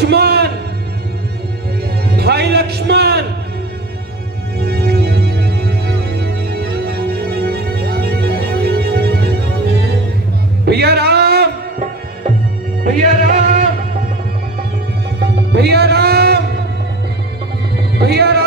लक्ष्मण, भाई लक्ष्मण। भैया राम, भैया राम, भैया राम, भैया राम।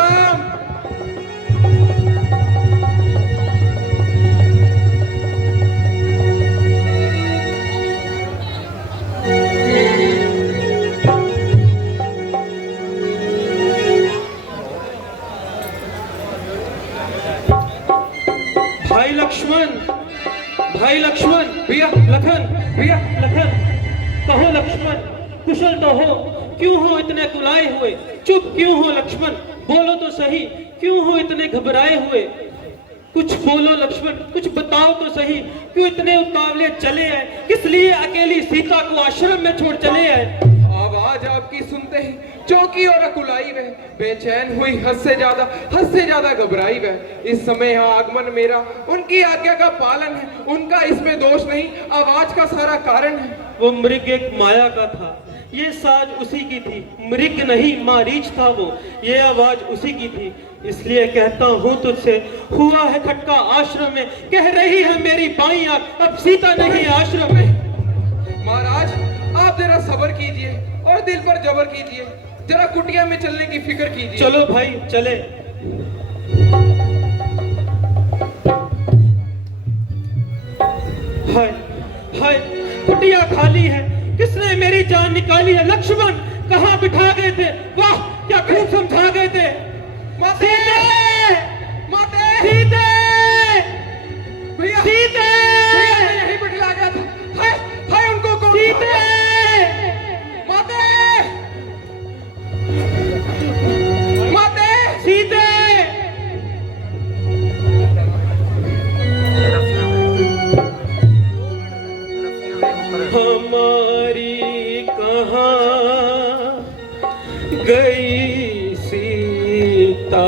भाई लक्ष्मण, भाई लक्ष्मण, भैया लखन, भैया लखन। कहो लक्ष्मण, कुशल तो हो? क्यों हो इतने कुलाए हुए? चुप क्यों हो लक्ष्मण? बोलो तो सही, क्यों हो इतने घबराए हुए? कुछ बोलो लक्ष्मण, कुछ बताओ तो सही, क्यों इतने उतावले चले आए? किस लिए अकेली सीता को आश्रम में छोड़ चले आए? आवाज आपकी सुनते ही चौकी और अकुलाई वह बेचैन हुई, हद से ज्यादा घबराई वह। इस समय यहाँ आगमन मेरा उनकी आज्ञा का पालन है, उनका इसमें दोष नहीं, आवाज का सारा कारण है। वो मृग एक माया का था, ये साज उसी की थी। मृग नहीं मारीच था वो, ये आवाज उसी की थी। इसलिए कहता हूँ तुझसे, हुआ है खटका आश्रम में। कह रही है मेरी बाईं आंख, अब सीता नहीं आश्रम में। महाराज आप जरा सब्र कीजिए और दिल पर जबर कीजिए, जरा कुटिया में चलने की फिक्र कीजिए। चलो भाई चले। हाय हाय, कुटिया खाली है, किसने मेरी जान निकाली है? लक्ष्मण कहाँ बिठा गए थे? वाह क्या खूब समझा गए थे। माते, माते, सीते, भैया, सीते, भैया यहीं बिठला गया था। हाय, हाय उनको कौन? सीते, माते, माते, सीते। हमारी कहाँ गई सीता,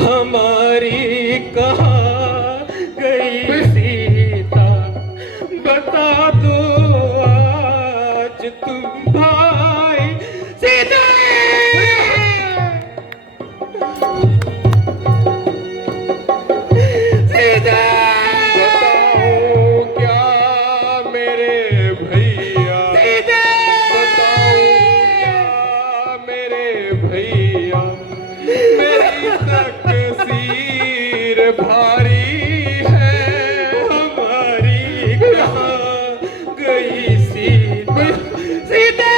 हमारी कहाँ गई सीता, बता दो आज तुम भाई। सीता, सीता। बताओ क्या मेरे भैया, बताओ क्या मेरे भैया, मेरी तकसीर भारी है। हमारी कहाँ गई सीता, सीता।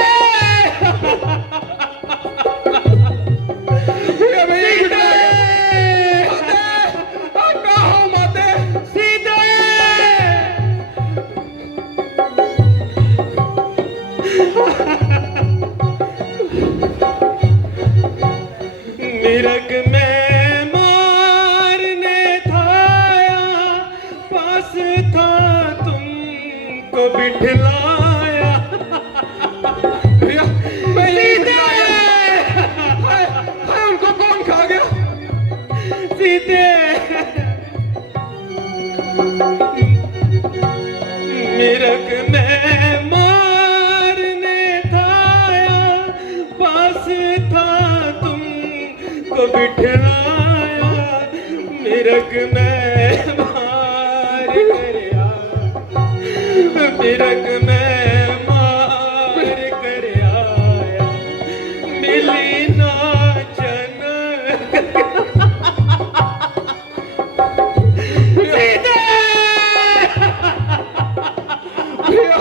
भैया भैया बिठा गए। माते, आप कहाँ हो माते? सीता। मिरग में मारने थाया, पास था तुमको बिठलाया। भैया मैं यहीं बिठला गया। हाय, हाय उनको कौन खा गया? सीते, मिरग में मारने थाया, पास था तुमको बिठलाया। मिरग में मार कर आया, मिरग में मार कर आया, मिली नाचन। सीता, भैया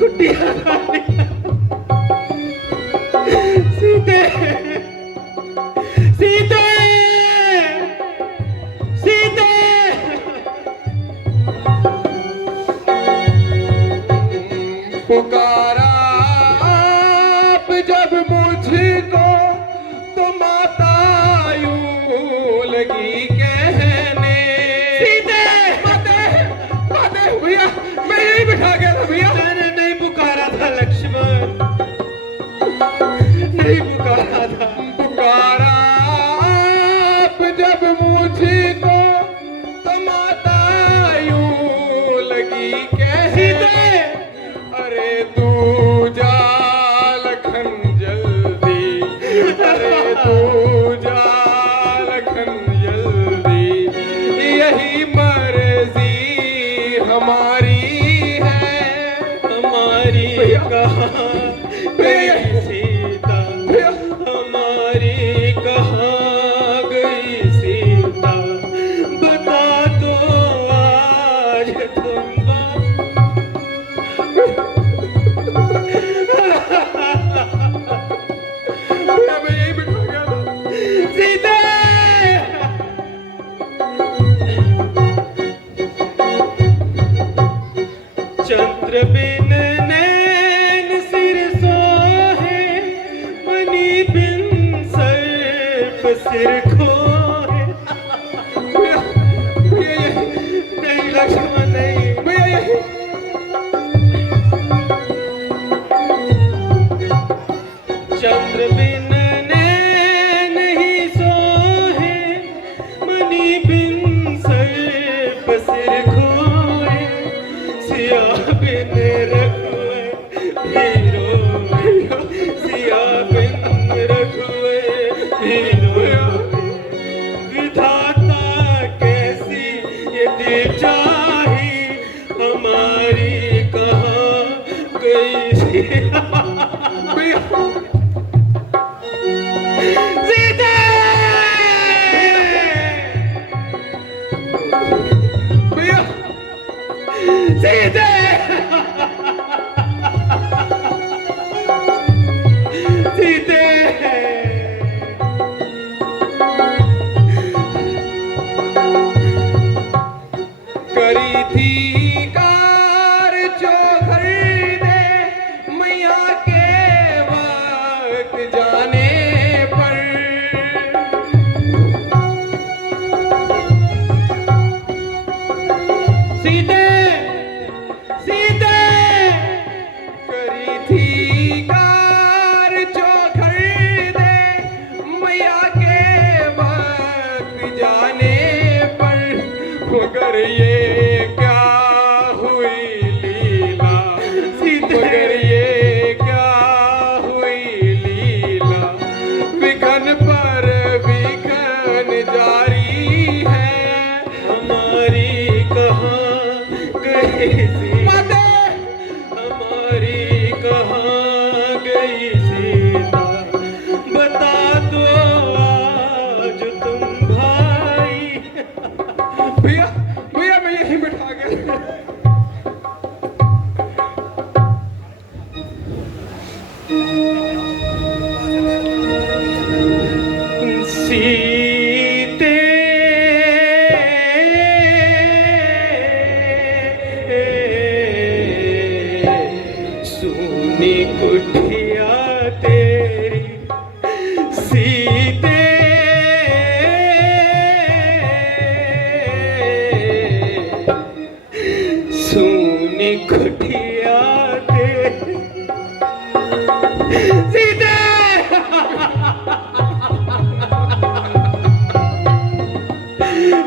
कुटिया सीते, सीते, सीते। पुकारा आप जब मुझको तो माता यूं लगी कहने। सीते, माते, माते भैया मैं यहीं बिठा गया था भैया। मैंने नहीं पुकारा था लक्ष्मण, नहीं पुकारा था। पुकारा आप जब मुझको हमारी है। हमारी कहाँ गई सीता, हमारी कहाँ गई सीता, बता दो आज तुम भैया मैं यही बिठा गया था। सीता। चंद्र बिन नैन सिर सोहे, मणि बिन सर्प सिर खोहे। भैया भैया यही नहीं लक्ष्मण नहीं, भैया यही चंद्र बिन नैन ही सोहे, मणि बिन सर्प सिर खोए, सिया बिन रघुए भी रोए, सिया बिन रघुए भी रोए। विधाता कैसी यदि चाही, हमारी कहाँ गई सीता। भैया सीता। भैया सीता। सीता। करी थी कार जो घर दे, मैया के वक्त जाने पर। सीता। सीता। करी थी कार जो घर दे, मैया के वक्त जाने पर। मगर ये क्या हुई लीला, मगर ये क्या हुई लीला, विघन पर विघन जारी है। हमारी कहाँ गई सीता, माते हमारी कहाँ गई सीता, बता दो आज तुम भाई। भैया भैया मैं यहीं बैठा गया। सीते सुनी कुठिया तेरी, सीते सुनी कुठिया तेरी, सीते।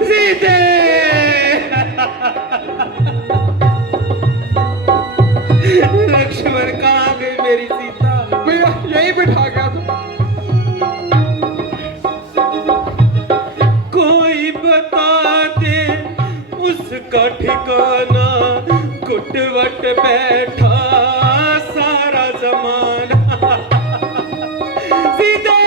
सीते। लक्ष्मण कहाँ गई मेरी सीता। भैया यहीं बैठा गया था। कोई बता दे उसका ठिकाना, कुटवट बैठा सारा जमाना। सीते।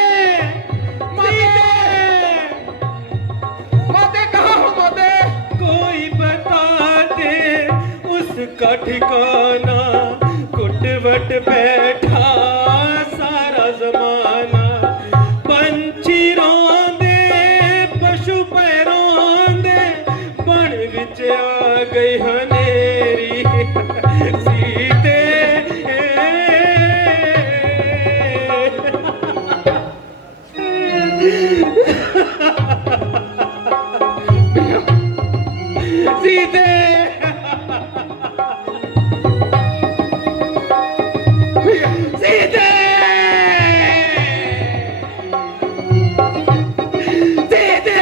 माते कहाँ हो माते? कोई बता दे उसका ठिकाना, कुटवट बैठा सारा जमाना। पंछी रोंदे पशु पैरोंदे, बन विच आ गई हनेरी। सीते। सीते। सीते। सीते।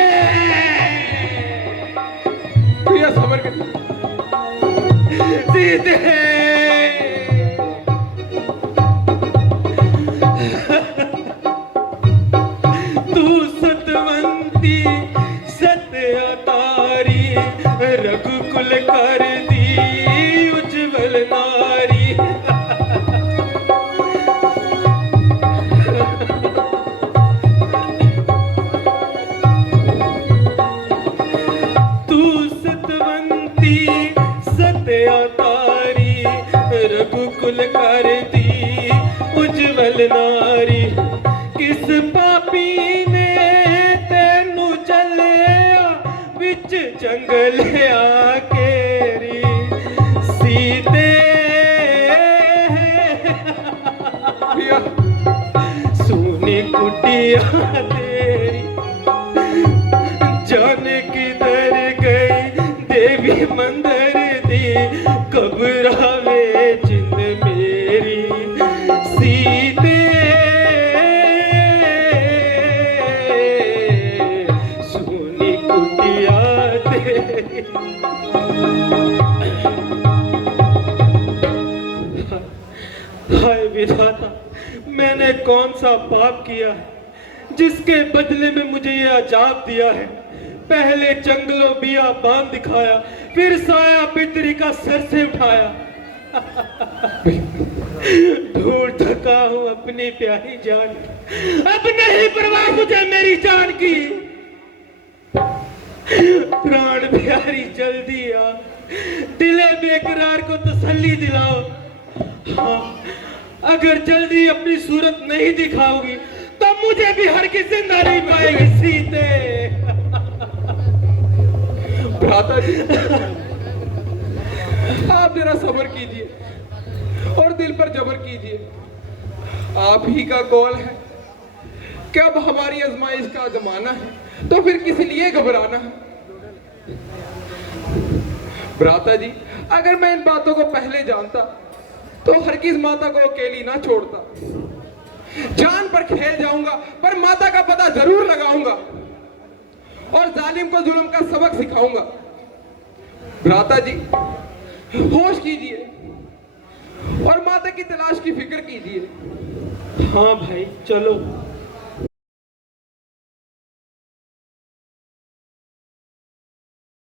भैया सबर कर। सीते। तू सतवंती सत्य अतारी, रघुकुल कर दी जंगल आकेरी सीते भैया सुनी कुटिया तेरी जाने किधर गई देवी मंदिर दी घबरावे जिंद मेरी सीते सुनी कुटिया तेरी। हाय विधाता, मैंने कौन सा पाप किया है जिसके बदले में मुझे ये अजाब दिया है। पहले जंगलों बियाबान दिखाया, फिर साया पितरी का सर से उठाया। ढूंढ थका हूं अपनी प्यारी जान, अब नहीं परवाह मुझे मेरी जान की। प्राण प्यारी जल्दी आ, दिले बेकरार को तसल्ली दिलाओ। हाँ, अगर जल्दी अपनी सूरत नहीं दिखाओगी तो मुझे भी हर की जिंदा नहीं पाएगी सीते। भ्राता जी, आप जरा सब्र कीजिए और दिल पर जबर कीजिए। आप ही का कौल है कि अब हमारी आजमाइश का जमाना है, तो फिर किस लिए घबराना है। भ्राता जी, अगर मैं इन बातों को पहले जानता तो हरगिज माता को अकेली ना छोड़ता। जान पर खेल जाऊंगा, पर माता का पता जरूर लगाऊंगा और जालिम को जुल्म का सबक सिखाऊंगा। भ्राता जी, होश कीजिए और माता की तलाश की फिक्र कीजिए। हाँ भाई, चलो।